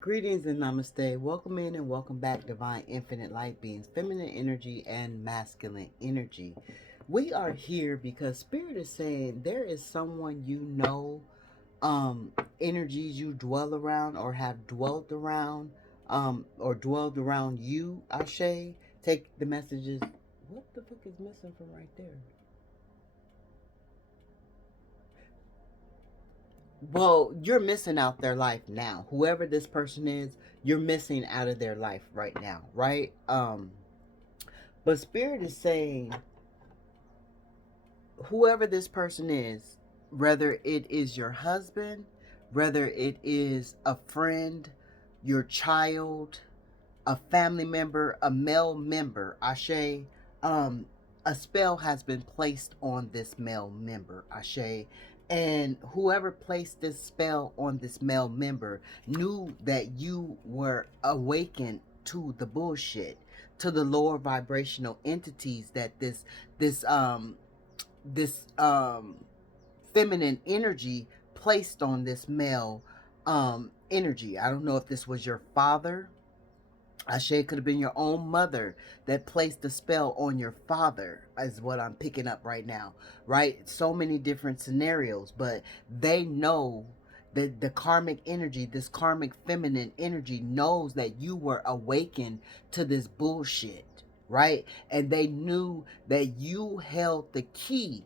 Greetings and namaste. Welcome in and welcome back, divine infinite light beings, feminine energy and masculine energy. We are here because Spirit is saying there is someone um, energies you dwell around or have dwelt around, or dwelled around you, Ashe. Take the messages. What the fuck is missing from right there? Well, you're missing out their life now. Whoever this person is, you're missing out of their life right now, right? But Spirit is saying whoever this person is, whether it is your husband, whether it is a friend, your child, a family member, a male member, Ashe, um, a spell has been placed on this male member, Ashe. And whoever placed this spell on this male member knew that you were awakened to the bullshit, to the lower vibrational entities that this feminine energy placed on this male energy. I don't know if this was your father. Ashe, it could have been your own mother that placed the spell on your father, is what I'm picking up right now, right? So many different scenarios, but they know that the karmic energy, this karmic feminine energy, knows that you were awakened to this bullshit, right? And they knew that you held the key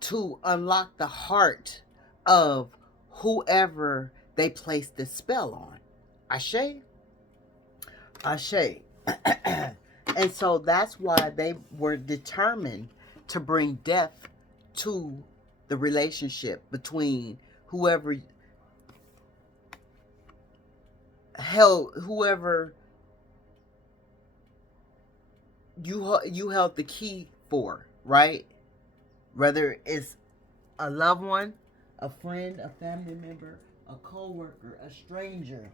to unlock the heart of whoever they placed the spell on. Ashe? Ashe. And so that's why they were determined to bring death to the relationship between whoever whoever you held the key for, right? Whether it's a loved one, a friend, a family member, a co-worker, a stranger,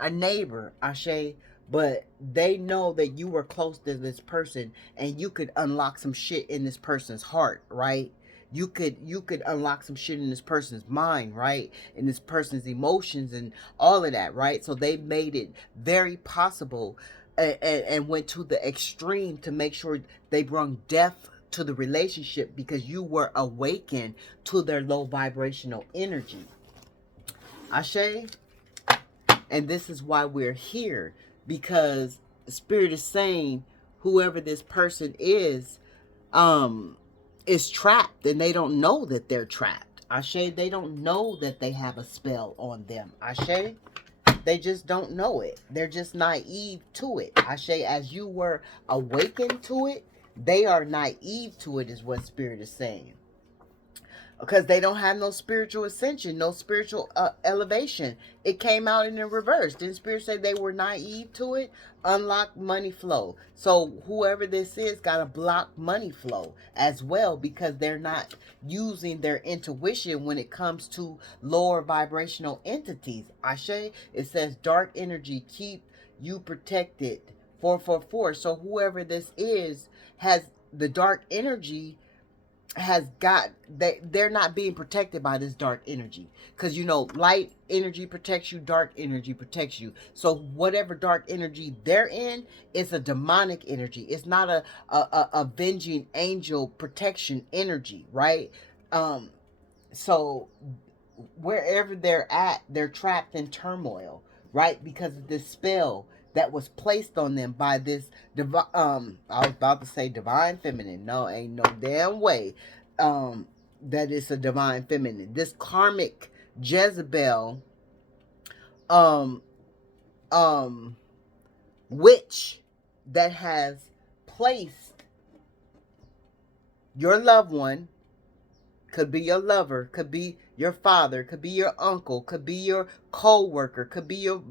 a neighbor, Ashe, but they know that you were close to this person and you could unlock some shit in this person's heart, right? You could unlock some shit in this person's mind, right? In this person's emotions and all of that, right? So they made it very possible, and went to the extreme to make sure they brought death to the relationship because you were awakened to their low vibrational energy. Ashe? And this is why we're here, because Spirit is saying whoever this person is trapped, and they don't know that they're trapped. Ashe, they don't know that they have a spell on them. Ashe, they just don't know it. They're just naive to it. Ashe, as you were awakened to it, they are naive to it, is what Spirit is saying, because they don't have no spiritual ascension, no spiritual elevation. It came out in the reverse. Didn't Spirit say they were naive to it? Unlock money flow. So whoever this is got to block money flow as well, because they're not using their intuition when it comes to lower vibrational entities. Ashe, it says dark energy keep you protected. 444. So whoever this is has the dark energy, has got, they're not being protected by this dark energy, because light energy protects you, dark energy protects you. So whatever dark energy they're in, it's a demonic energy. It's not a avenging angel protection energy, right? So wherever they're at, they're trapped in turmoil, right? Because of this spell that was placed on them by this I was about to say divine feminine. No, ain't no damn way that it's a divine feminine. This karmic Jezebel um um witch that has placed your loved one, could be your lover, could be your father, could be your uncle, could be your co-worker, could be your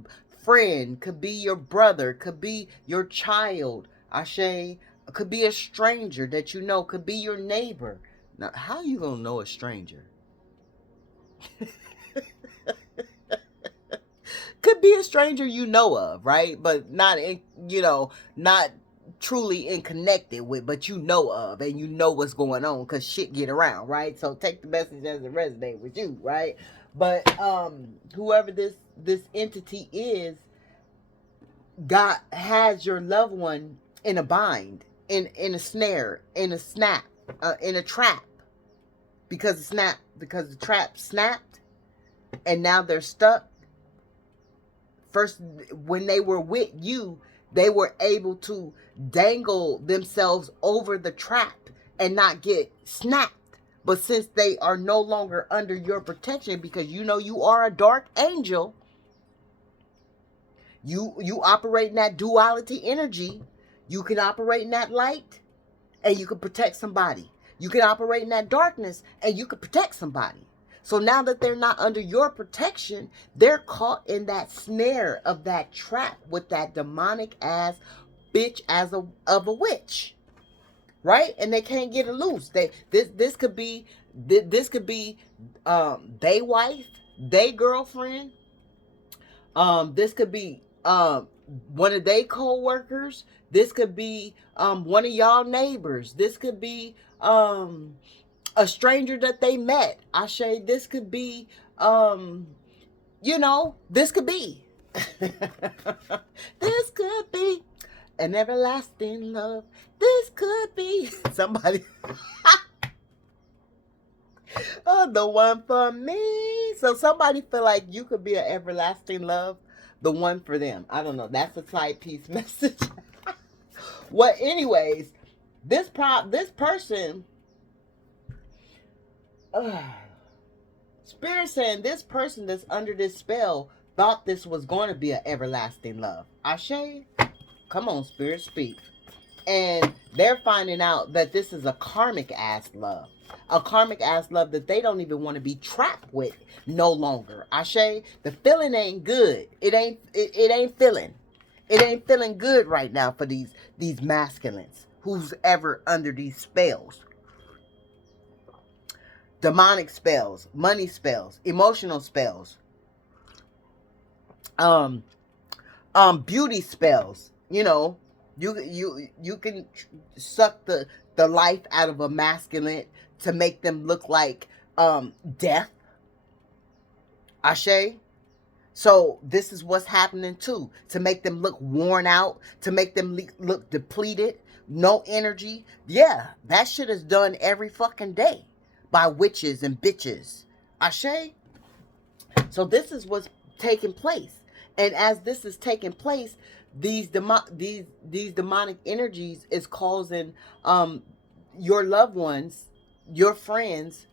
friend, could be your brother, could be your child, Ashe, could be a stranger that you know, could be your neighbor. Now, how you gonna know a stranger? Could be a stranger you know of, right? But not in, not truly in connected with, but you know of, and you know what's going on, because shit get around, right? So take the message as it resonates with you, right? But whoever this entity is, God has your loved one in a bind, in a snare, in a snap, in a trap, because the trap snapped, and now they're stuck. First, when they were with you, they were able to dangle themselves over the trap and not get snapped. But since they are no longer under your protection, because you know you are a dark angel, you operate in that duality energy. You can operate in that light and you can protect somebody. You can operate in that darkness and you can protect somebody. So now that they're not under your protection, they're caught in that snare of that trap with that demonic ass bitch of a witch, right? And they can't get it loose. This could be they wife, they girlfriend. This could be one of they co-workers. This could be one of y'all neighbors. This could be a stranger that they met. This could be this could be this could be an everlasting love. This could be somebody. Oh, the one for me. So somebody feel like you could be an everlasting love, the one for them. I don't know. That's a side piece message. Well, anyways, this person, Spirit saying this person that's under this spell thought this was going to be an everlasting love. Ashe, come on, Spirit, speak. And they're finding out that this is a karmic ass love. A karmic ass love that they don't even want to be trapped with no longer. Ashe, the feeling ain't good. It ain't feeling. It ain't feeling good right now for these masculines who's ever under these spells. Demonic spells, money spells, emotional spells, beauty spells. You know, you can suck the life out of a masculine to make them look like death. Ashe. So this is what's happening too, to make them look worn out, to make them look depleted, no energy. Yeah, that shit is done every fucking day by witches and bitches. Ashe. So this is what's taking place. And as this is taking place, these demonic energies is causing your loved ones, your friends,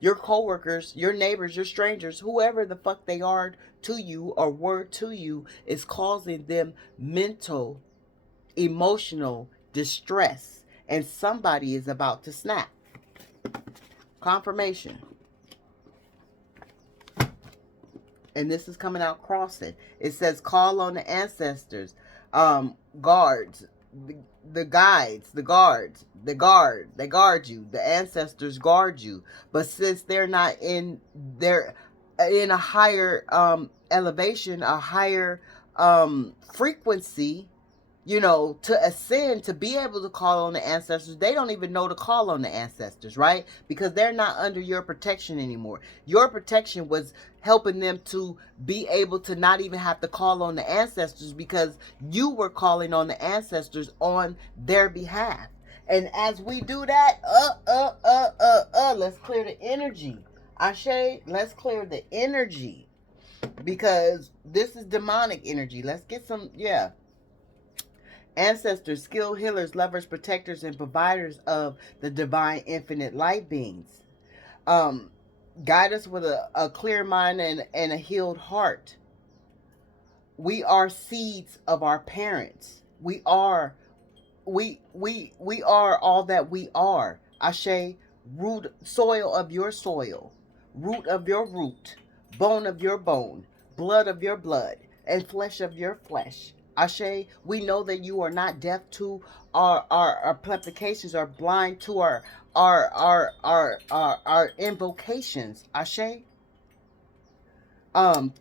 your coworkers, your neighbors, your strangers, whoever the fuck they are to you or were to you, is causing them mental, emotional distress. And somebody is about to snap. Confirmation. And this is coming out crossing. It says, call on the ancestors, guards, the guides, the guards, they guard you. The ancestors guard you. But since they're not they're in a higher elevation, a higher frequency, to ascend, to be able to call on the ancestors, they don't even know to call on the ancestors, right? Because they're not under your protection anymore. Your protection was helping them to be able to not even have to call on the ancestors, because you were calling on the ancestors on their behalf. And as we do that, let's clear the energy. Ashe, let's clear the energy, because this is demonic energy. Let's get some, yeah. Ancestors, skilled healers, lovers, protectors, and providers of the divine infinite light beings. Guide us with a clear mind and a healed heart. We are seeds of our parents. We are all that we are. Ashe, root, soil of your soil, root of your root, bone of your bone, blood of your blood, and flesh of your flesh. Ashe, we know that you are not deaf to our implications, or blind to our invocations. Ashe.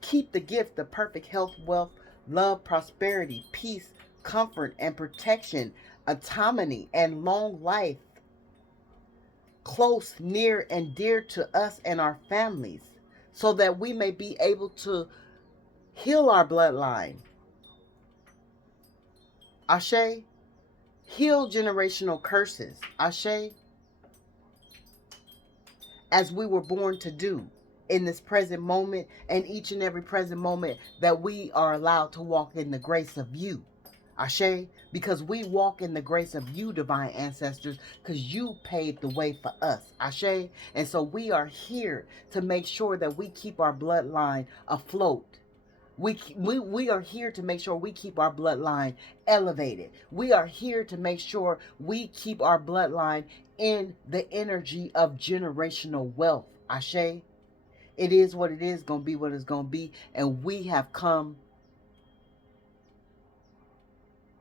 Keep the gift of perfect health, wealth, love, prosperity, peace, comfort, and protection, autonomy, and long life close, near, and dear to us and our families. so that we may be able to heal our bloodline. Ashe. Heal generational curses. Ashe. As we were born to do in this present moment, and each and every present moment that we are allowed to walk in the grace of you. Ashe, because we walk in the grace of you, divine ancestors, because you paved the way for us. Ashe. And so we are here to make sure that we keep our bloodline afloat. We are here to make sure we keep our bloodline elevated. We are here to make sure we keep our bloodline in the energy of generational wealth. Ashe. It is what it is, going to be what it's going to be. And we have come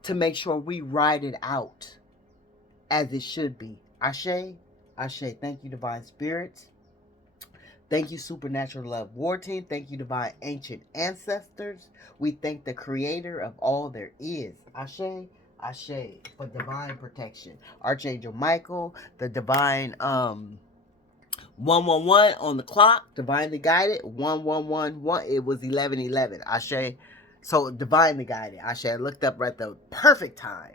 to make sure we ride it out as it should be. Ashe. Ashe. Thank you, divine spirits. Thank you, Supernatural Love War Team. Thank you, divine ancient ancestors. We thank the creator of all there is. Ashe. Ashe. For divine protection. Archangel Michael, the divine 111 on the clock, divinely guided. 1111. It was 1111. Ashe. So divinely guided. Ashe. I looked up at the perfect time.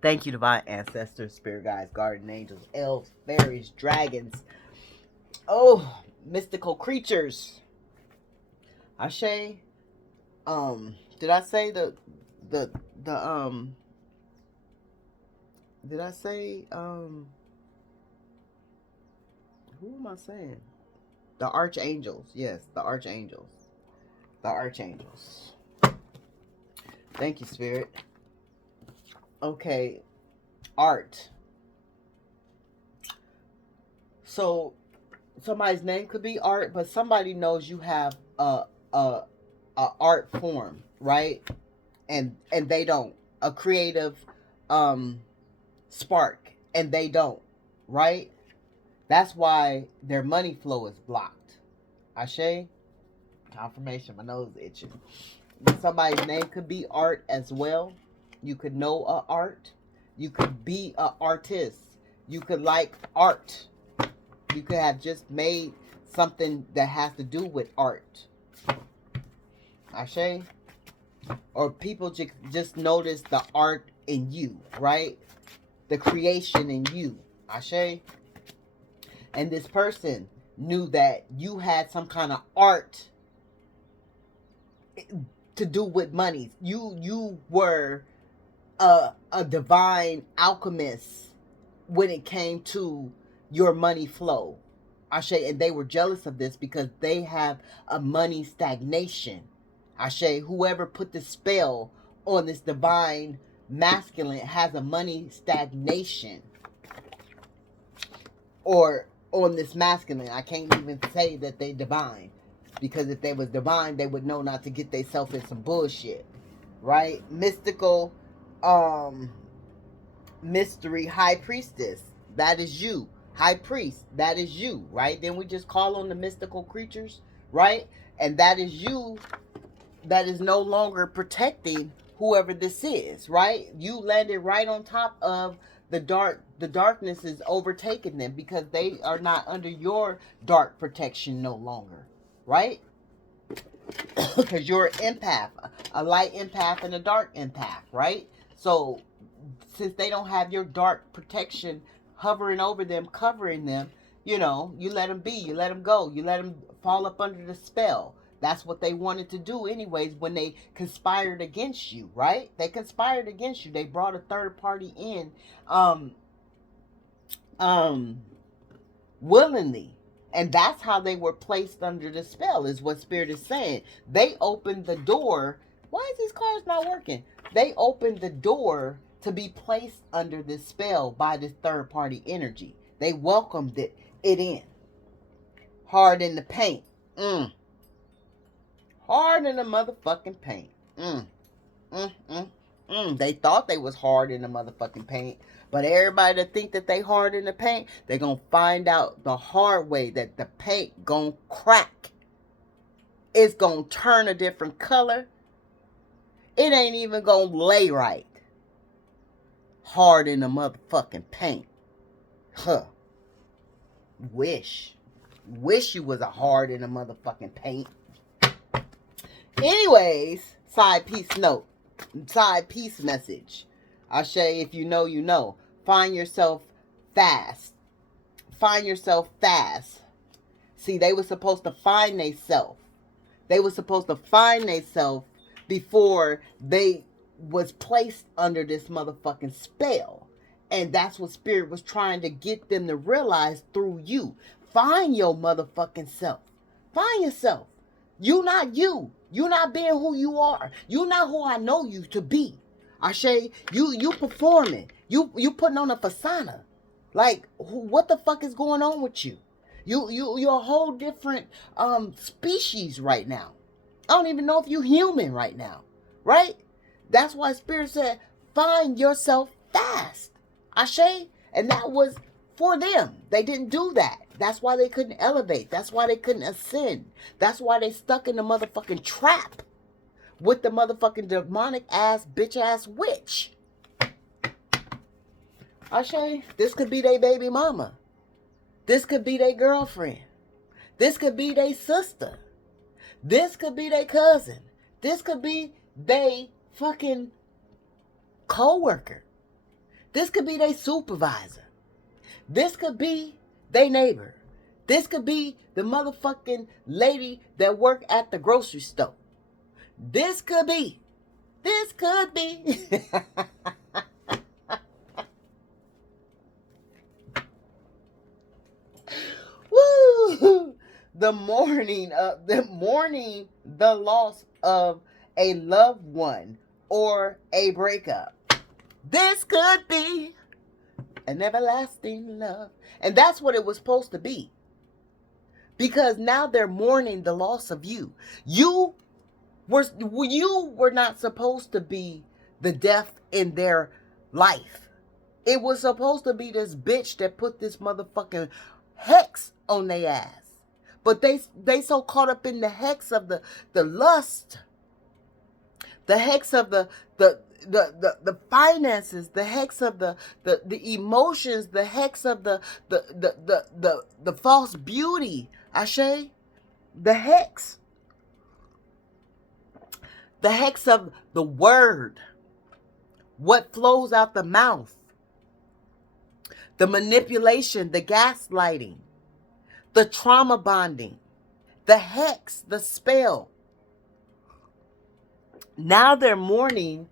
Thank you, divine ancestors, spirit guides, guardian angels, elves, fairies, dragons. Oh, mystical creatures. Ashe. Did I say did I say who am I saying? The archangels. Yes, the archangels. The archangels. Thank you, spirit. Okay, art. So somebody's name could be art, but somebody knows you have a art form, right? And they don't. A creative spark, and they don't, right? That's why their money flow is blocked. Ashe. Confirmation. My nose is itching. Somebody's name could be art as well. You could know art. You could be an artist. You could like art. You could have just made something that has to do with art. Ashe. Or people just notice the art in you, right? The creation in you. Ashe. And this person knew that you had some kind of art to do with money. You were a divine alchemist when it came to your money flow. Ashe. And they were jealous of this because they have a money stagnation. Ashe. Whoever put the spell on this divine masculine has a money stagnation. Or on this masculine. I can't even say that they divine. Because if they was divine, they would know not to get themselves in some bullshit. Right? Mystical mystery high priestess. That is you. High priest. That is you. Right? Then we just call on the mystical creatures. Right? And that is you that is no longer protecting whoever this is. Right? You landed right on top of the darkness is overtaking them because they are not under your dark protection no longer, right? Because you're an empath, a light empath and a dark empath, right? So since they don't have your dark protection hovering over them, covering them, you let them be, you let them go, you let them fall up under the spell. That's what they wanted to do anyways when they conspired against you, right? They conspired against you. They brought a third party in willingly. And that's how they were placed under the spell, is what Spirit is saying. They opened the door. Why is these cars not working? They opened the door to be placed under this spell by this third party energy. They welcomed it in. Hard in the paint. Hard in the motherfucking paint. They thought they was hard in the motherfucking paint. But everybody that think that they hard in the paint, they gonna find out the hard way that the paint gonna crack. It's gonna turn a different color. It ain't even gonna lay right. Hard in the motherfucking paint. Huh. Wish. Wish you was a hard in a motherfucking paint. Anyways, side piece note. Side piece message. Ashe, if you know, you know. Find yourself fast. Find yourself fast. See, they were supposed to find theyself. They were supposed to find theyself before they was placed under this motherfucking spell. And that's what Spirit was trying to get them to realize through you. Find your motherfucking self. Find yourself. You not you. You not being who you are. You not who I know you to be. Ashe, you performing. You putting on a persona. Like, what the fuck is going on with you? You're a whole different species right now. I don't even know if you're human right now. Right? That's why Spirit said, find yourself fast. Ashe? And that was for them. They didn't do that. That's why they couldn't elevate. That's why they couldn't ascend. That's why they stuck in the motherfucking trap with the motherfucking demonic ass, bitch ass witch. Ashe, this could be their baby mama. This could be their girlfriend. This could be their sister. This could be their cousin. This could be their fucking co-worker. This could be their supervisor. This could be their neighbor. This could be the motherfucking lady that work at the grocery store. This could be. Woo! The mourning, the loss of a loved one or a breakup. This could be an everlasting love. And that's what it was supposed to be. Because now they're mourning the loss of you. You were not supposed to be the death in their life. It was supposed to be this bitch that put this motherfucking hex on their ass. But they so caught up in the hex of the lust, the hex of the finances, the hex of the emotions, the hex of the false beauty. Ashe, the hex of the word, what flows out the mouth, the manipulation, the gaslighting, the trauma bonding, the hex, the spell. Now they're mourning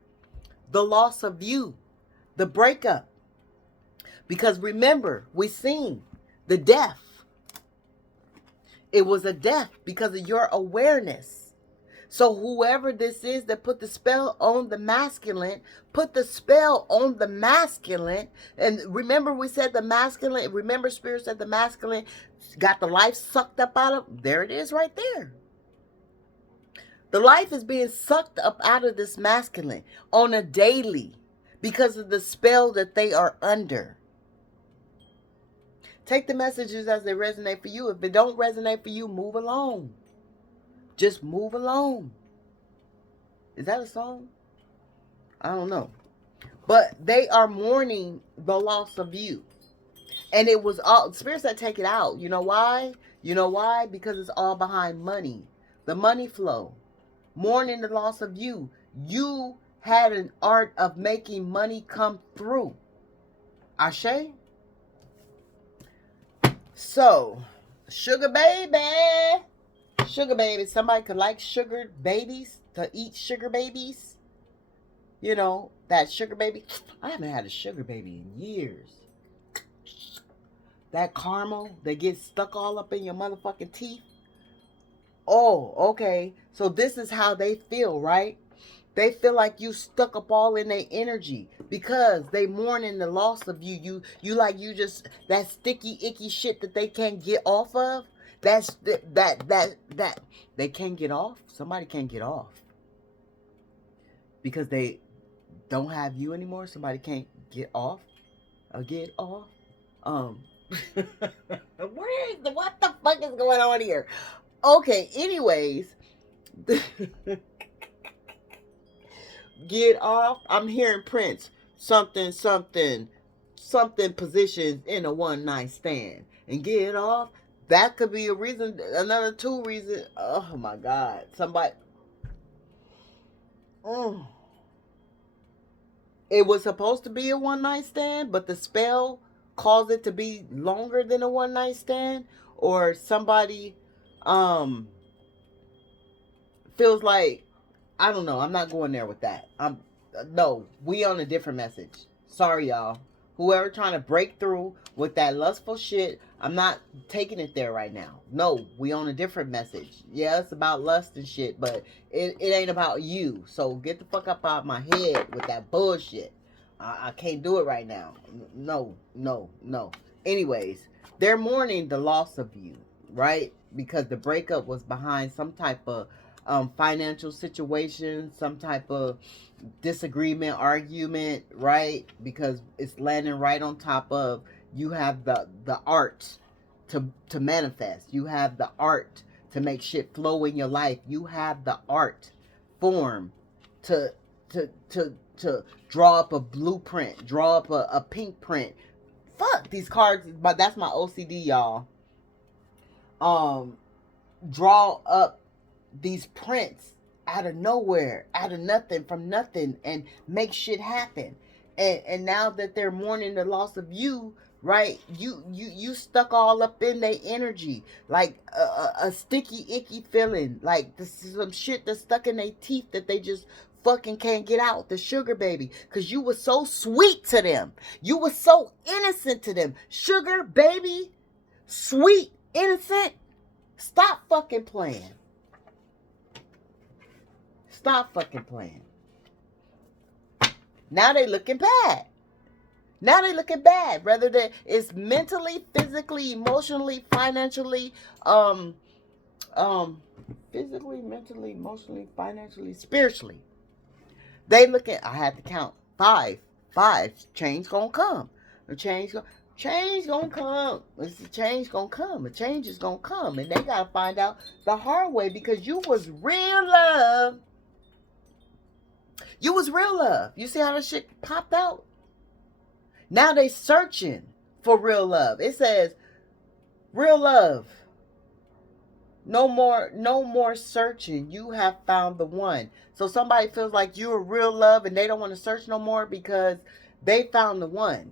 the loss of you, the breakup. Because remember, we seen the death. It was a death because of your awareness. So whoever this is that put the spell on the masculine, put the spell on the masculine. And remember we said the masculine, remember Spirit said the masculine got the life sucked up out of, there it is right there. The life is being sucked up out of this masculine on a daily because of the spell that they are under. Take the messages as they resonate for you. If they don't resonate for you, move along. Just move along. Is that a song? I don't know. But they are mourning the loss of you. And it was all, Spirit said take it out. You know why? You know why? Because it's all behind money. The money flow. Mourning the loss of you. You had an art of making money come through. Ashe? So, sugar baby. Sugar baby. Somebody could like sugar babies, to eat sugar babies. You know, that sugar baby. I haven't had a sugar baby in years. That caramel that gets stuck all up in your motherfucking teeth. Oh, okay. So this is how they feel, right? They feel like you stuck up all in their energy because they mourning the loss of you. You like you just, that sticky, icky shit that they can't get off of. That they can't get off. Somebody can't get off because they don't have you anymore. Somebody can't get off. Get off. What the fuck is going on here? Okay, anyways. Get off. I'm hearing Prince. Something positions in a one night stand. And get off. That could be a reason. Another two reason. Oh my God. Somebody. Mm. It was supposed to be a one night stand, but the spell caused it to be longer than a one night stand. Or somebody feels like, I don't know. I'm not going there with that. No, we on a different message. Sorry, y'all. Whoever trying to break through with that lustful shit, I'm not taking it there right now. No, we on a different message. Yeah, it's about lust and shit, but it ain't about you. So get the fuck up out of my head with that bullshit. I can't do it right now. No, no, no. Anyways, they're mourning the loss of you, right? Because the breakup was behind some type of financial situation, some type of disagreement, argument, right? Because it's landing right on top of, you have the art to manifest. You have the art to make shit flow in your life. You have the art form to to draw up a blueprint, draw up a pink print. Fuck these cards, but that's my OCD, y'all. Draw up these prints out of nowhere, out of nothing, from nothing, and make shit happen. And now that they're mourning the loss of you, right? You stuck all up in their energy, like a sticky, icky feeling, like this is some shit that's stuck in their teeth that they just fucking can't get out. The sugar baby, because you were so sweet to them, you were so innocent to them. Sugar baby, sweet, innocent. Stop fucking playing. Stop fucking playing. Now they looking bad. Now they looking bad. Whether it's mentally, physically, emotionally, financially, physically, mentally, emotionally, financially, spiritually. They looking. I had to count 5. Change gonna come. The change gonna come. The change gonna come. The change is gonna come, and they gotta find out the hard way, because you was real love. You was real love. You see how that shit popped out? Now they searching for real love. It says real love. No more searching. You have found the one. So somebody feels like you're real love and they don't want to search no more because they found the one.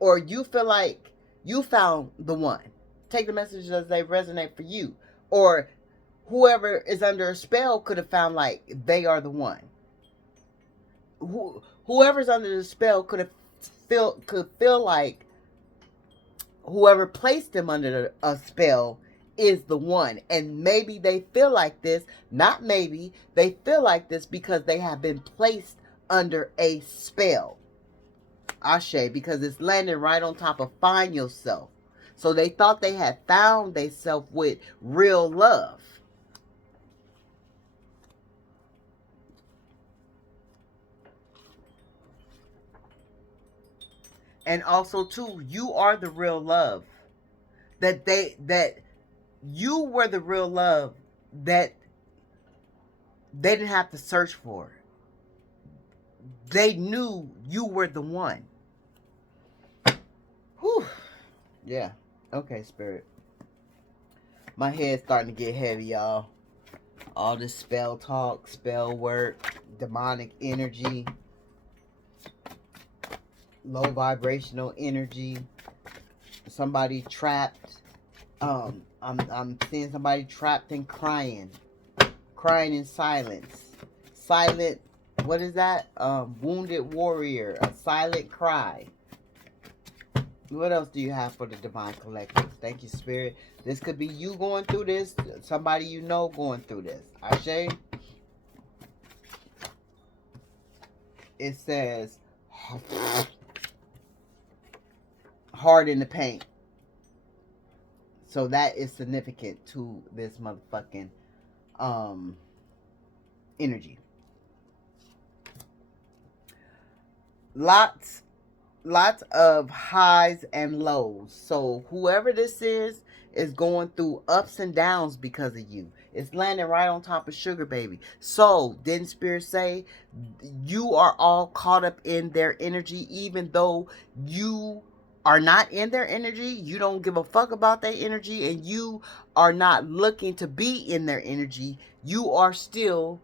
Or you feel like you found the one. Take the messages as they resonate for you. Or whoever is under a spell could have found like they are the one. Whoever's under the spell could feel like whoever placed them under a spell is the one. And maybe they feel like this, not maybe, they feel like this because they have been placed under a spell. Ashe, because it's landing right on top of find yourself. So they thought they had found themselves with real love. And also too, you are the real love. That you were the real love that they didn't have to search for. They knew you were the one. Whew. Yeah. Okay, Spirit. My head's starting to get heavy, y'all. All this spell talk, spell work, demonic energy, low vibrational energy, somebody trapped. I'm seeing somebody trapped and crying in silence. Silent, what is that? Wounded warrior, a silent cry. What else do you have for the Divine Collective? Thank you, Spirit. This could be you going through this, somebody you know going through this. Ashe. It says hard in the paint. So that is significant to this motherfucking energy. Lots of highs and lows. So whoever this is going through ups and downs because of you. It's landing right on top of Sugar Baby. So didn't Spirit say you are all caught up in their energy, even though you are not in their energy, you don't give a fuck about their energy, and you are not looking to be in their energy, you are still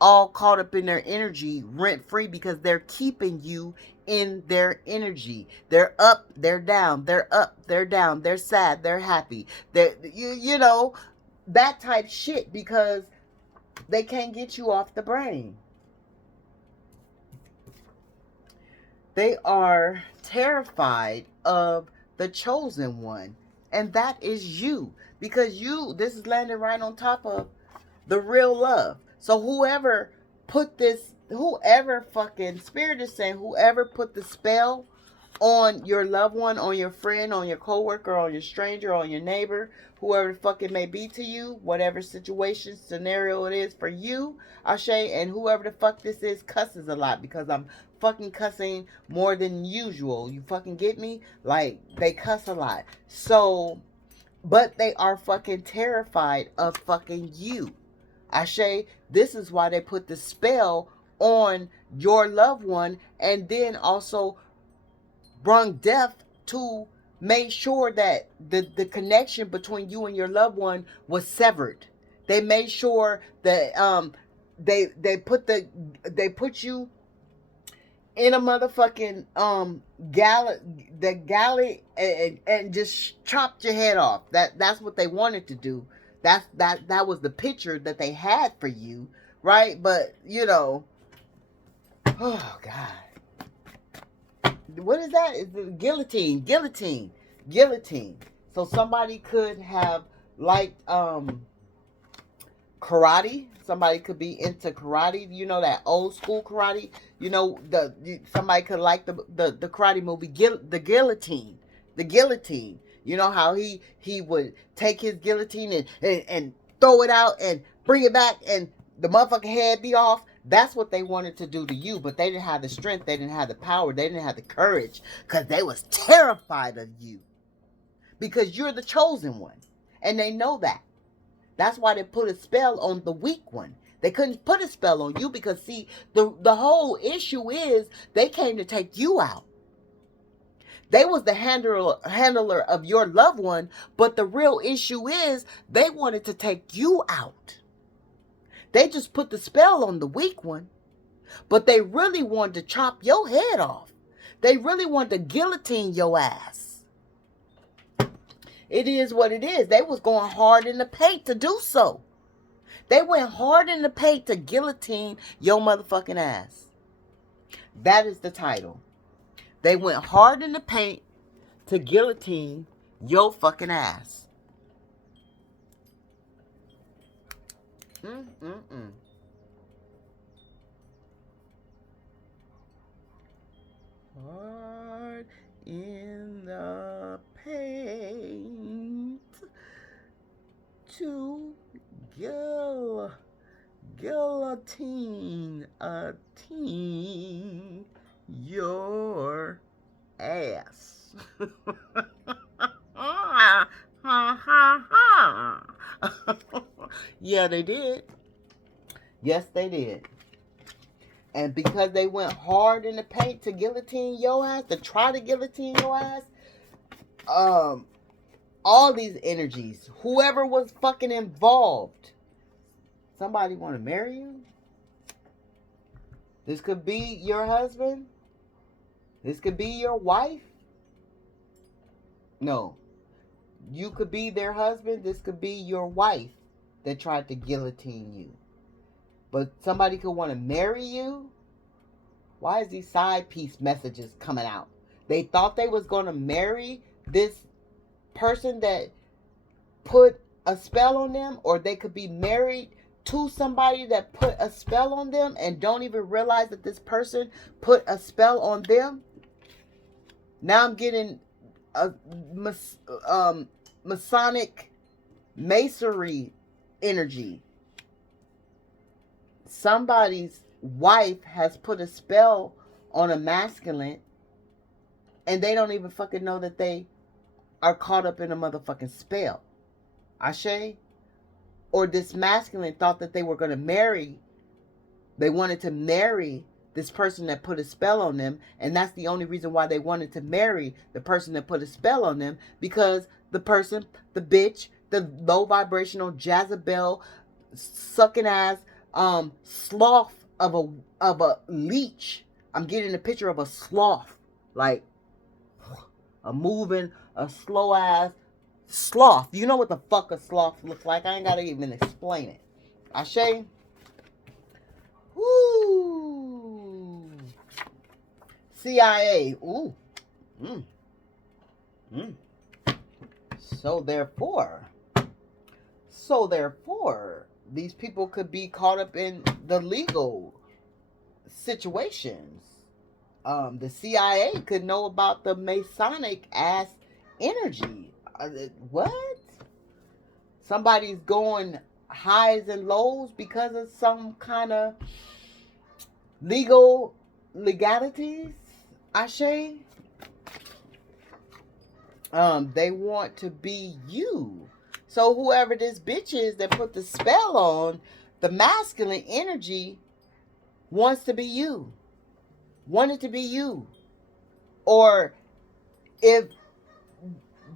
all caught up in their energy rent free because they're keeping you in their energy. They're up, they're down, they're up, they're down, they're sad, they're happy. They're, you know, that type shit because they can't get you off the brain. They are terrified of the chosen one. And that is you. Because you, this is landing right on top of the real love. So whoever put this, whoever fucking, Spirit is saying, whoever put the spell on your loved one, on your friend, on your coworker, on your stranger, on your neighbor, whoever the fuck it may be to you, whatever situation, scenario it is for you, Ashe, and whoever the fuck this is cusses a lot because I'm fucking cussing more than usual. You fucking get me? Like, they cuss a lot. So, but they are fucking terrified of fucking you. Ashe, this is why they put the spell on your loved one and then also brung death to make sure that the connection between you and your loved one was severed. They made sure that they put you in a motherfucking galley and just chopped your head off. That's what they wanted to do. That was the picture that they had for you, right? But you know, oh God. What is that? It's the guillotine. So somebody could have liked karate. Somebody could be into karate. You know, that old school karate. You know, somebody could like the karate movie, the Guillotine. The Guillotine. You know how he would take his guillotine and throw it out and bring it back and the motherfucking head be off. That's what they wanted to do to you, but they didn't have the strength, they didn't have the power, they didn't have the courage, because they was terrified of you. Because you're the chosen one. And they know that. That's why they put a spell on the weak one. They couldn't put a spell on you because, see, the whole issue is they came to take you out. They was the handler of your loved one, but the real issue is they wanted to take you out. They just put the spell on the weak one, but they really wanted to chop your head off. They really wanted to guillotine your ass. It is what it is. They was going hard in the paint to do so. They went hard in the paint to guillotine your motherfucking ass. That is the title. They went hard in the paint to guillotine your fucking ass. Hard in the paint to guillotine your ass. Yeah, they did. Yes, they did. And because they went hard in the paint to guillotine your ass, to try to guillotine your ass, all these energies, whoever was fucking involved, somebody want to marry you? This could be your husband. This could be your wife. No. You could be their husband. This could be your wife that tried to guillotine you. But somebody could want to marry you. Why is these side piece messages coming out? They thought they was going to marry this person that put a spell on them, or they could be married to somebody that put a spell on them and don't even realize that this person put a spell on them. Now I'm getting a Masonic masonry energy. Somebody's wife has put a spell on a masculine and they don't even fucking know that they are caught up in a motherfucking spell. Ashe? Or this masculine thought that they were going to marry. They wanted to marry this person that put a spell on them, and that's the only reason why they wanted to marry the person that put a spell on them, because the person, the bitch, the low vibrational Jezebel sucking ass sloth of a leech. I'm getting a picture of a sloth, like a moving, a slow ass sloth. You know what the fuck a sloth looks like? I ain't gotta even explain it. Ashe? Woo! CIA. Ooh. Mm. Mm. So therefore, these people could be caught up in the legal situations. The CIA could know about the Masonic ass energy. What? Somebody's going highs and lows because of some kind of legalities. Ashe. They want to be you. So whoever this bitch is that put the spell on the masculine energy wants to be you. Wanted to be you. Or if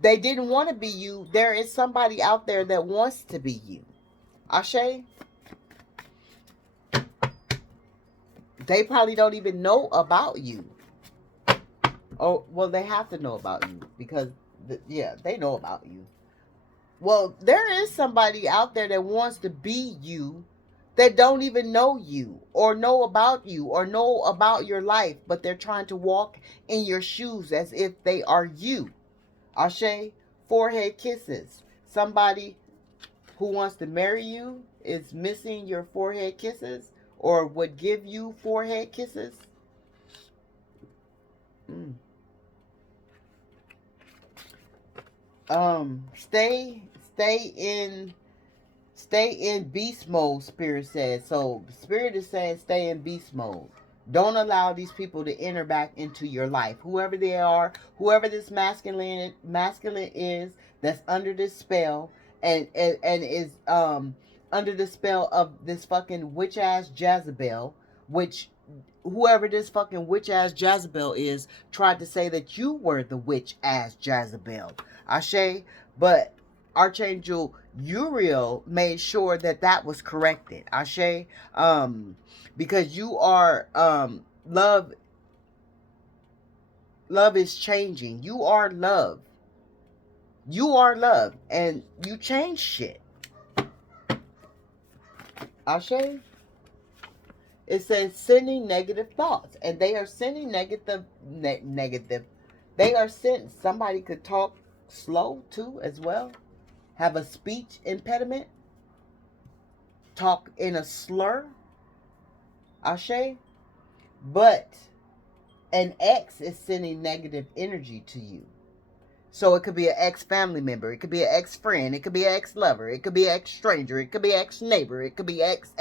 they didn't want to be you, there is somebody out there that wants to be you. Ashe? They probably don't even know about you. Oh, well, they have to know about you because, yeah, they know about you. Well, there is somebody out there that wants to be you that don't even know you or know about you or know about your life, but they're trying to walk in your shoes as if they are you. Ashe, forehead kisses. Somebody who wants to marry you is missing your forehead kisses or would give you forehead kisses. Stay in beast mode, Spirit says. So Spirit is saying stay in beast mode. Don't allow these people to enter back into your life. Whoever they are, whoever this masculine is that's under this spell and is under the spell of this fucking witch ass Jezebel, which whoever this fucking witch ass Jezebel is tried to say that you were the witch ass Jezebel. Ashe, but Archangel Uriel made sure that that was corrected. Ashe, because you are love. Love is changing. You are love. You are love, and you change shit. Ashe. It says sending negative thoughts, and they are sending negative. They are sent. Somebody could talk slow too, as well. Have a speech impediment. Talk in a slur. Ashe. But an ex is sending negative energy to you. So it could be an ex-family member. It could be an ex-friend. It could be an ex-lover. It could be an ex-stranger. It could be ex-neighbor. It could be ex.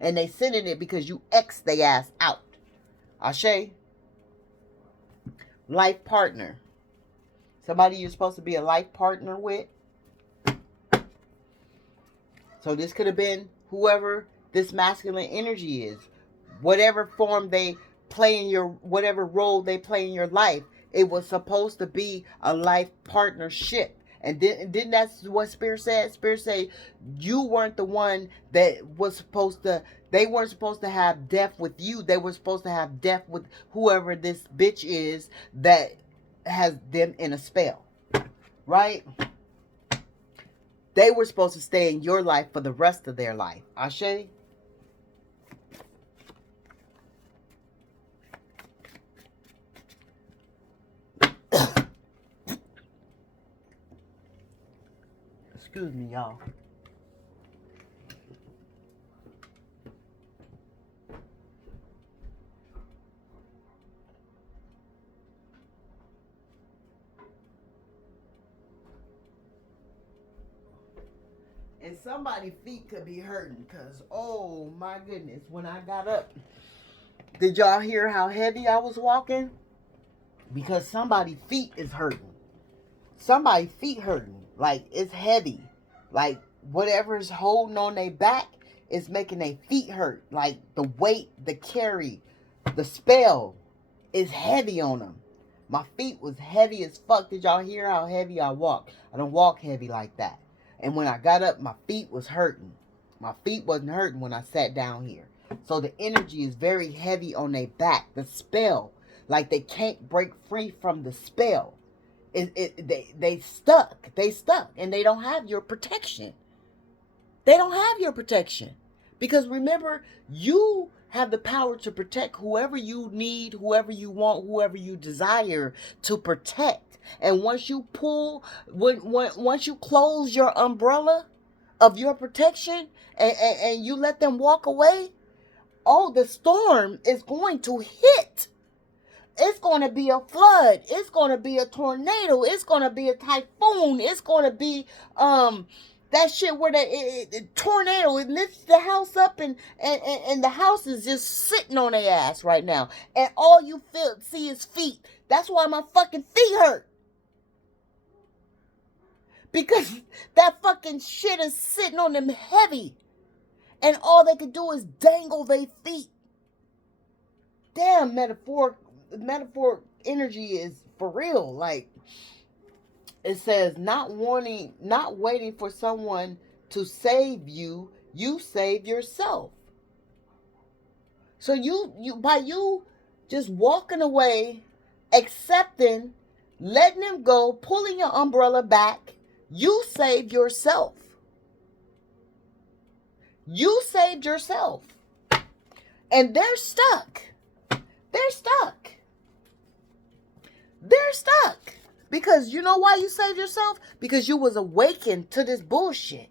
And they sending it because you X they ass out. Ashe. Life partner. Somebody you're supposed to be a life partner with. So this could have been whoever this masculine energy is. Whatever form they play in your, whatever role they play in your life. It was supposed to be a life partnership. And didn't that's what Spirit said? Spirit said you weren't the one that was supposed to, they weren't supposed to have death with you. They were supposed to have death with whoever this bitch is that has them in a spell. Right? They were supposed to stay in your life for the rest of their life. Ashe? Excuse me, y'all. And somebody's feet could be hurting because, oh my goodness, when I got up, did y'all hear how heavy I was walking? Because somebody's feet is hurting. Somebody's feet hurting. Like, it's heavy. Like, whatever's holding on their back is making their feet hurt. Like the weight, the carry, the spell is heavy on them. My feet was heavy as fuck. Did y'all hear how heavy I walk? I don't walk heavy like that. And when I got up, my feet was hurting. My feet wasn't hurting when I sat down here. So the energy is very heavy on their back. The spell, like they can't break free from the spell. They stuck. They stuck. And they don't have your protection. They don't have your protection. Because remember, you have the power to protect whoever you need, whoever you want, whoever you desire to protect. And once you once you close your umbrella of your protection and you let them walk away, oh, the storm is going to hit. It's going to be a flood. It's going to be a tornado. It's going to be a typhoon. It's going to be that shit where the tornado, it lifts the house up and the house is just sitting on their ass right now. And all you see is feet. That's why my fucking feet hurt. Because that fucking shit is sitting on them heavy. And all they can do is dangle their feet. Damn, metaphor energy is for real. Like, it says, not waiting for someone to save you, you save yourself. So you by you just walking away, accepting, letting them go, pulling your umbrella back, you saved yourself. You saved yourself. And they're stuck. They're stuck. They're stuck. Because you know why you saved yourself? Because you was awakened to this bullshit.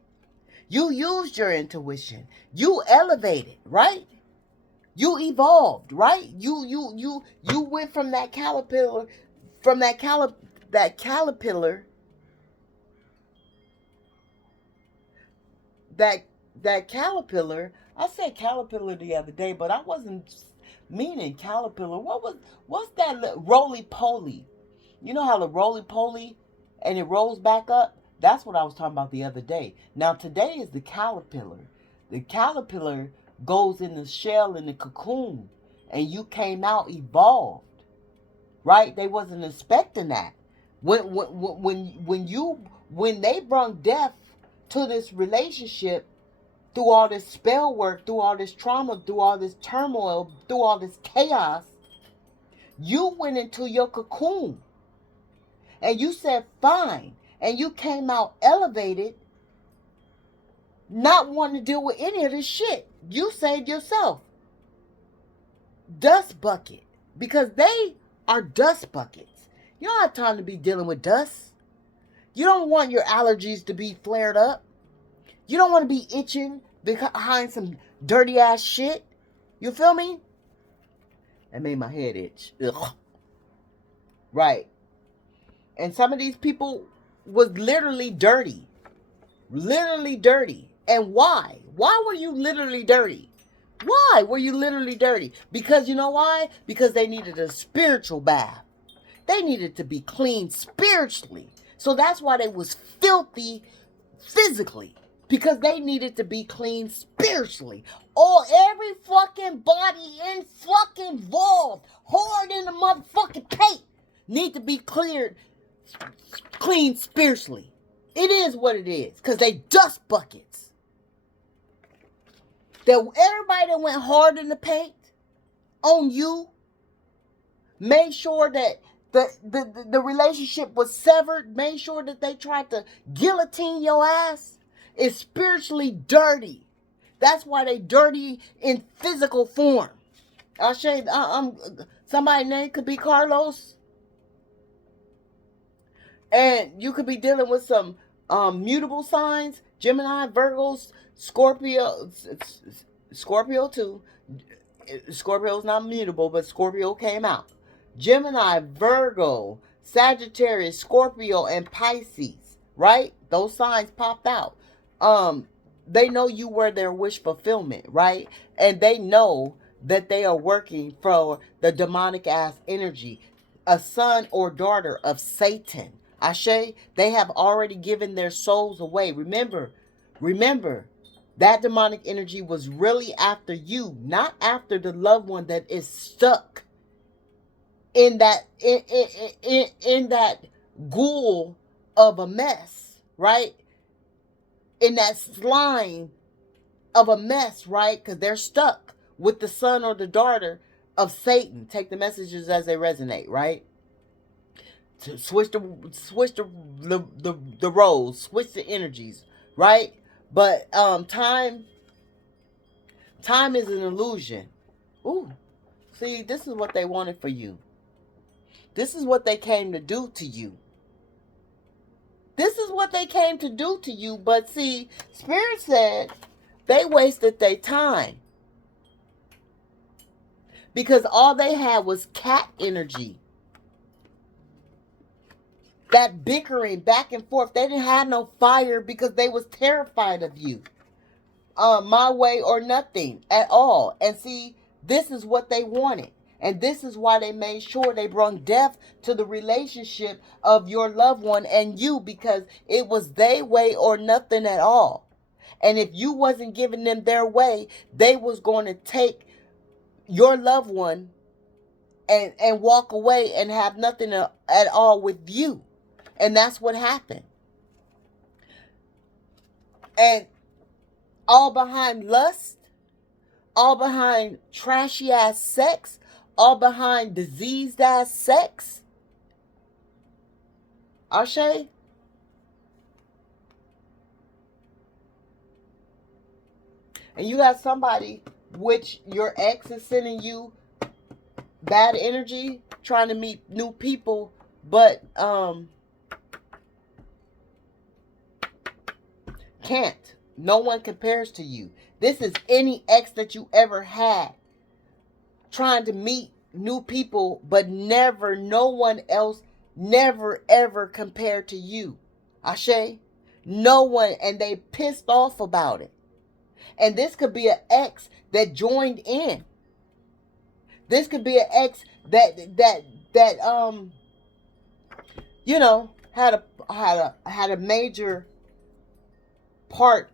You used your intuition. You elevated, right? You evolved, right? You went from that caterpillar, that caterpillar. I said caterpillar the other day, but I wasn't meaning caterpillar. What's that roly-poly? You know how the roly-poly and it rolls back up? That's what I was talking about the other day. Now today is the caterpillar. The caterpillar goes in the shell in the cocoon and you came out evolved. Right? They wasn't expecting that. When they brought death to this relationship, through all this spell work, through all this trauma, through all this turmoil, through all this chaos, you went into your cocoon. And you said, fine. And you came out elevated, not wanting to deal with any of this shit. You saved yourself. Dust bucket. Because they are dust buckets. You don't have time to be dealing with dust. You don't want your allergies to be flared up. You don't want to be itching behind some dirty ass shit. You feel me? That made my head itch. Ugh. Right. And some of these people was literally dirty. Literally dirty. And why? Why were you literally dirty? Why were you literally dirty? Because you know why? Because they needed a spiritual bath. They needed to be clean spiritually. So that's why they was filthy physically. Because they needed to be clean spiritually. Every fucking body in fucking involved, hard in the motherfucking paint, need to be cleared clean spiritually. It is what it is. Because they dust buckets. Everybody that went hard in the paint on you made sure that the relationship was severed, made sure that they tried to guillotine your ass, is spiritually dirty. That's why they dirty in physical form. I'll show you. Somebody's name could be Carlos. And you could be dealing with some mutable signs. Gemini, Virgos, Scorpio too. Scorpio's not mutable, but Scorpio came out. Gemini, Virgo, Sagittarius, Scorpio, and Pisces. Right? Those signs popped out. They know you were their wish fulfillment, right? And they know that they are working for the demonic ass energy, a son or daughter of Satan. Ashe, they have already given their souls away. Remember, That demonic energy was really after you, not after the loved one that is stuck in that in that ghoul of a mess, right? In that slime of a mess, right? Because they're stuck with the son or the daughter of Satan. Take the messages as they resonate, right? To switch the roles, switch the energies, right? But time is an illusion. Ooh, see, this is what they wanted for you. This is what they came to do to you. This is what they came to do to you. But see, Spirit said they wasted their time. Because all they had was cat energy. That bickering back and forth. They didn't have no fire because they was terrified of you. My way or nothing at all. And see, this is what they wanted. And this is why they made sure they brought death to the relationship of your loved one and you, because it was their way or nothing at all. And if you wasn't giving them their way, they was going to take your loved one and walk away and have nothing at all with you. And that's what happened. And all behind lust, all behind trashy ass sex, all behind diseased ass sex. Ashe? And you got somebody which your ex is sending you bad energy, trying to meet new people, but can't. No one compares to you. This is any ex that you ever had, trying to meet new people, but never, no one else, never ever compared to you. Ashe? No one, and they pissed off about it. And this could be an ex that joined in. This could be an ex that you know, had a major part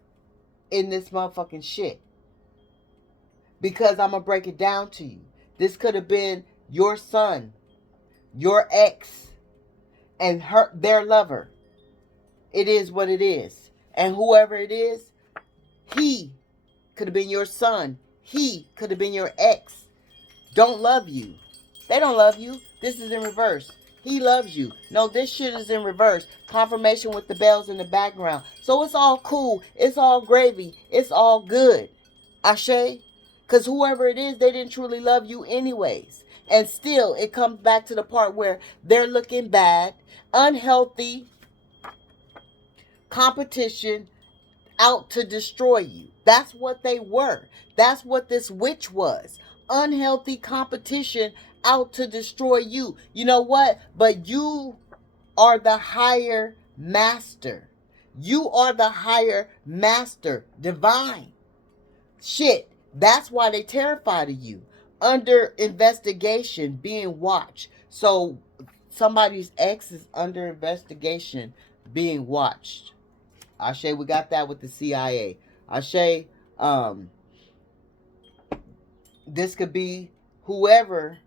in this motherfucking shit. Because I'm gonna break it down to you. This could have been your son, your ex, and their lover. It is what it is. And whoever it is, he could have been your son. He could have been your ex. Don't love you. They don't love you. This is in reverse. He loves you. No, this shit is in reverse. Confirmation with the bells in the background. So it's all cool. It's all gravy. It's all good. Ashe? Because whoever it is, they didn't truly love you anyways. And still, it comes back to the part where they're looking bad, unhealthy, competition, out to destroy you. That's what they were. That's what this witch was. Unhealthy competition out to destroy you. You know what? But you are the higher master. You are the higher master. Divine. Shit. That's why they terrified of you. Under investigation, being watched. So somebody's ex is under investigation, being watched. Ashe, we got that with the CIA. Ashe, this could be whoever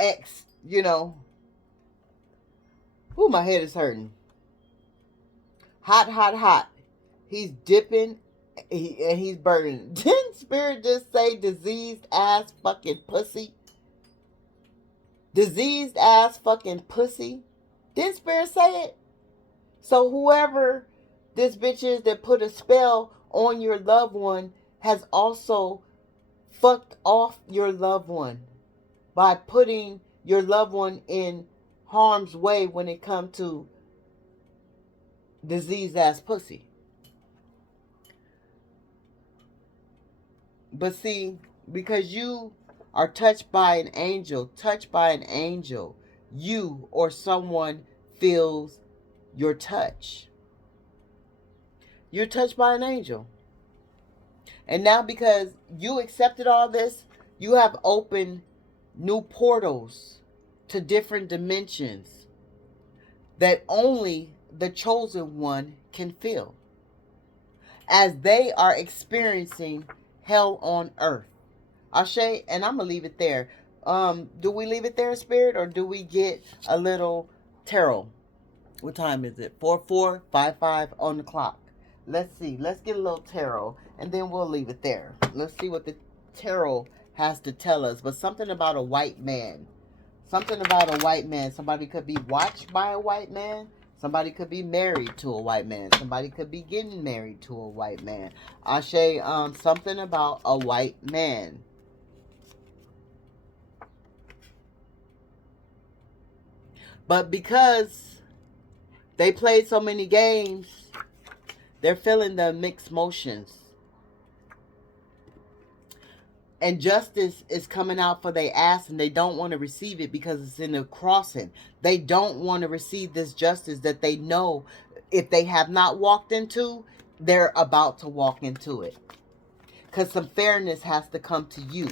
ex, you know. Ooh, my head is hurting. Hot, hot, hot. He's dipping and he's burning. Didn't Spirit just say diseased ass fucking pussy? Diseased ass fucking pussy? Didn't Spirit say it? So whoever this bitch is that put a spell on your loved one has also fucked off your loved one by putting your loved one in harm's way when it comes to diseased ass pussy. But see, because you are touched by an angel, you or someone feels your touch. You're touched by an angel. And now because you accepted all this, you have opened new portals to different dimensions that only the chosen one can fill. as they are experiencing hell on earth. Ashe, and I'm going to leave it there. Do we leave it there, Spirit, or do we get a little tarot? What time is it? 4455 on the clock. Let's see. Let's get a little tarot, and then we'll leave it there. Let's see what the tarot has to tell us. But something about a white man. Something about a white man. Somebody could be watched by a white man. Somebody could be married to a white man. Somebody could be getting married to a white man. Ashe, something about a white man. But because they played so many games, they're feeling the mixed motions. And justice is coming out for their ass, and they don't want to receive it because it's in the crossing. They don't want to receive this justice that they know if they have not walked into, they're about to walk into it. Because some fairness has to come to you.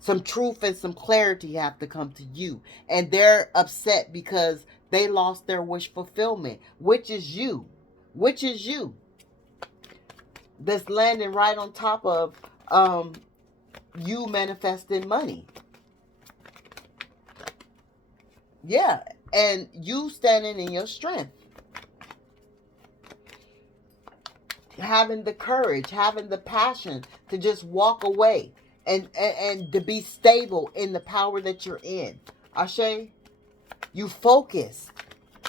Some truth and some clarity have to come to you. And they're upset because they lost their wish fulfillment. Which is you. Which is you. That's landing right on top of you manifesting money. Yeah. And you standing in your strength. Having the courage, having the passion to just walk away and to be stable in the power that you're in. Ashe, you focused.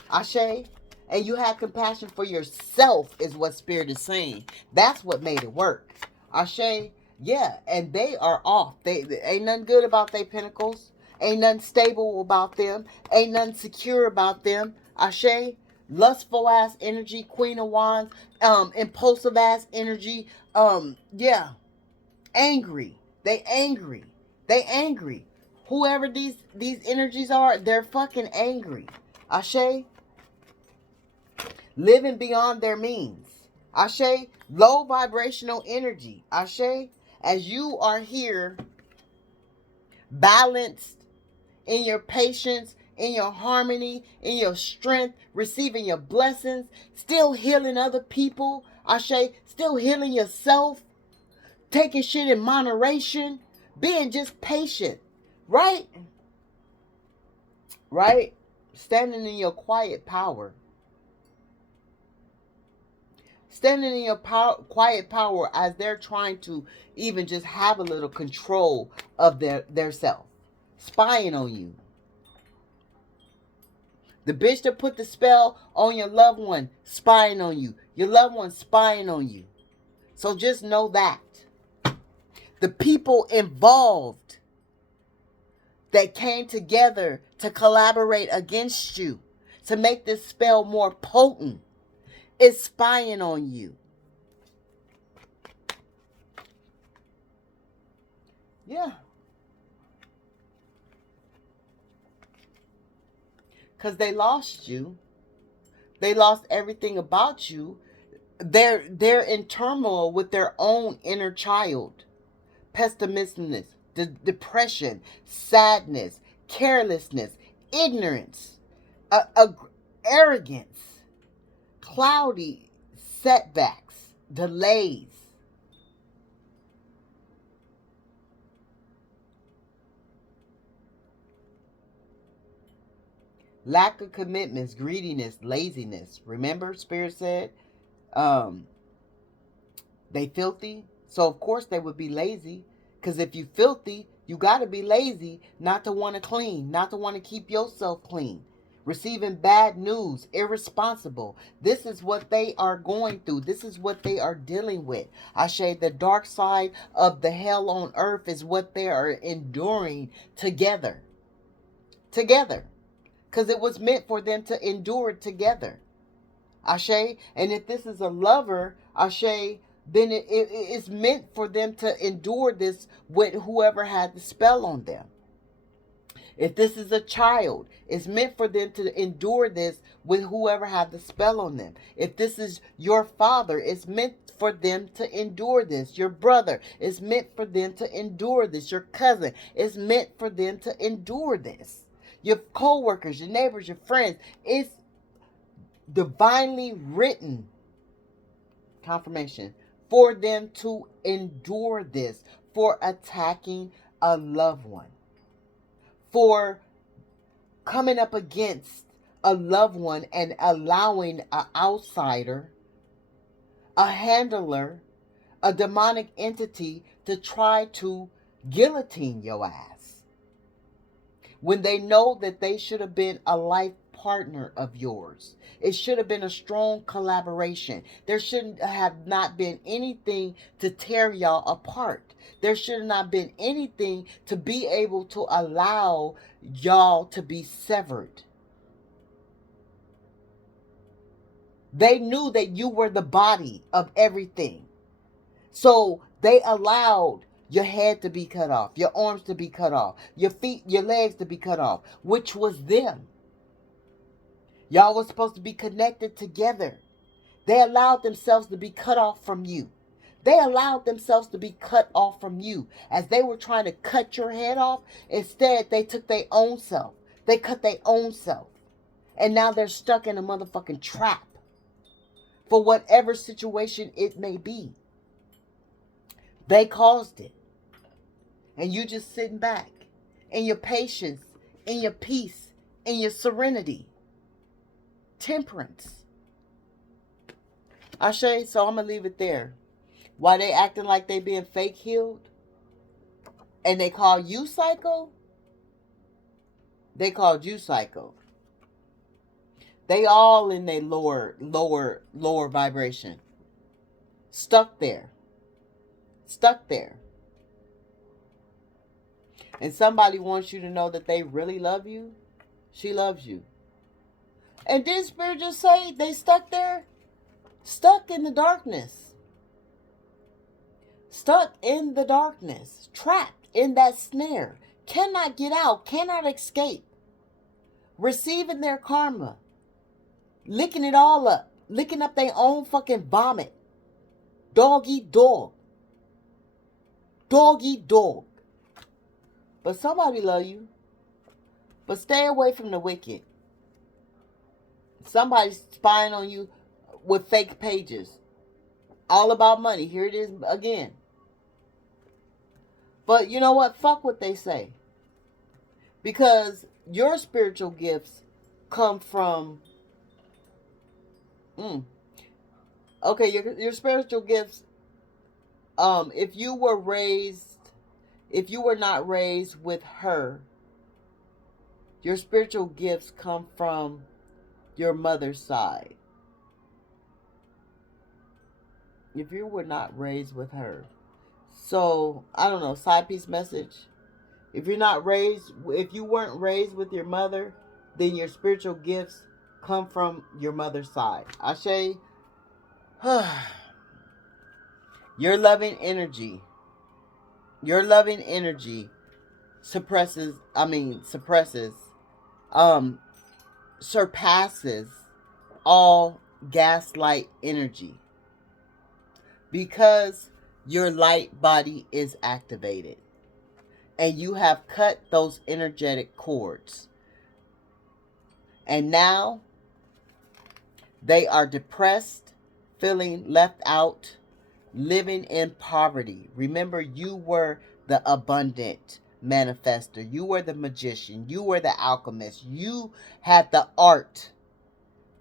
Ashe, and you have compassion for yourself is what Spirit is saying. That's what made it work. Ashe, yeah, and they are off. They ain't nothing good about their pentacles. Ain't nothing stable about them. Ain't nothing secure about them. Ashe, lustful ass energy, Queen of Wands, impulsive ass energy, yeah, angry. They angry. They angry. Whoever these energies are, they're fucking angry. Ashe, living beyond their means. Ashe, low vibrational energy. Ashe, as you are here, balanced in your patience, in your harmony, in your strength, receiving your blessings, still healing other people. Ashe, still healing yourself, taking shit in moderation, being just patient. Right? Right? Standing in your quiet power. Standing in your quiet power as they're trying to even just have a little control of their self. Spying on you. The bitch that put the spell on your loved one, spying on you. Your loved one spying on you. So just know that. The people involved that came together to collaborate against you, to make this spell more potent, is spying on you. Yeah. Because they lost you. They lost everything about you. They're in turmoil with their own inner child. Pessimism, depression, sadness, carelessness, ignorance, arrogance, cloudy setbacks, delays. Lack of commitments, greediness, laziness. Remember, Spirit said, they filthy. So, of course, they would be lazy. Because if you filthy, you got to be lazy not to want to clean, not to want to keep yourself clean. Receiving bad news, irresponsible. This is what they are going through. This is what they are dealing with. Ashe, the dark side of the hell on earth is what they are enduring together. Together. Because it was meant for them to endure it together. Ashe, and if this is a lover, Ashe, then it's meant for them to endure this with whoever had the spell on them. If this is a child, it's meant for them to endure this with whoever had the spell on them. If this is your father, it's meant for them to endure this. Your brother, it's meant for them to endure this. Your cousin, it's meant for them to endure this. Your co-workers, your neighbors, your friends, it's divinely written, confirmation, for them to endure this, for attacking a loved one, for coming up against a loved one and allowing an outsider, a handler, a demonic entity to try to guillotine your ass. When they know that they should have been a life partner of yours. It should have been a strong collaboration. There shouldn't have not been anything to tear y'all apart. There should have not been anything to be able to allow y'all to be severed. They knew that you were the body of everything. So they allowed your head to be cut off, your arms to be cut off, your feet, your legs to be cut off, which was them. Y'all were supposed to be connected together. They allowed themselves to be cut off from you. They allowed themselves to be cut off from you. As they were trying to cut your head off, instead they took their own self. They cut their own self. And now they're stuck in a motherfucking trap for whatever situation it may be. They caused it. And you just sitting back in your patience, in your peace, in your serenity. Temperance. Ashe, so I'm going to leave it there. Why they acting like they being fake healed? And they call you psycho? They called you psycho. They all in their lower vibration. Stuck there. Stuck there. And somebody wants you to know that they really love you. She loves you. And did Spirit just say they stuck there? Stuck in the darkness. Stuck in the darkness. Trapped in that snare. Cannot get out. Cannot escape. Receiving their karma. Licking it all up. Licking up their own fucking vomit. Dog eat dog. Dog eat dog. But somebody love you. But stay away from the wicked. Somebody's spying on you with fake pages. All about money. Here it is again. But you know what? Fuck what they say. Because your spiritual gifts come from... Okay, your spiritual gifts... If you were not raised with her, your spiritual gifts come from your mother's side. If you were not raised with her. So, I don't know, side piece message. If you weren't raised with your mother, then your spiritual gifts come from your mother's side. Ashe, your loving energy surpasses all gaslight energy. Because your light body is activated. And you have cut those energetic cords. And now they are depressed, feeling left out, living in poverty. Remember, you were the abundant manifester. You were the magician. You were the alchemist. You had the art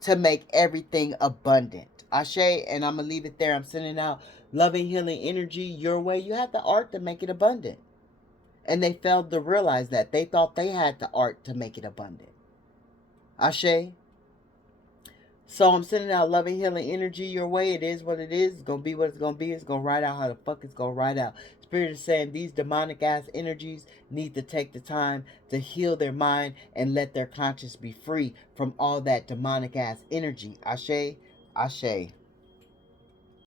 to make everything abundant. Ashe, and I'm going to leave it there. I'm sending out loving, healing energy your way. You had the art to make it abundant. And they failed to realize that. They thought they had the art to make it abundant. Ashe. So I'm sending out loving, healing energy your way. It is what it is. It's going to be what it's going to be. It's going to ride out how the fuck it's going to ride out. Spirit is saying these demonic ass energies need to take the time to heal their mind and let their conscience be free from all that demonic ass energy. Ashe. Ashe.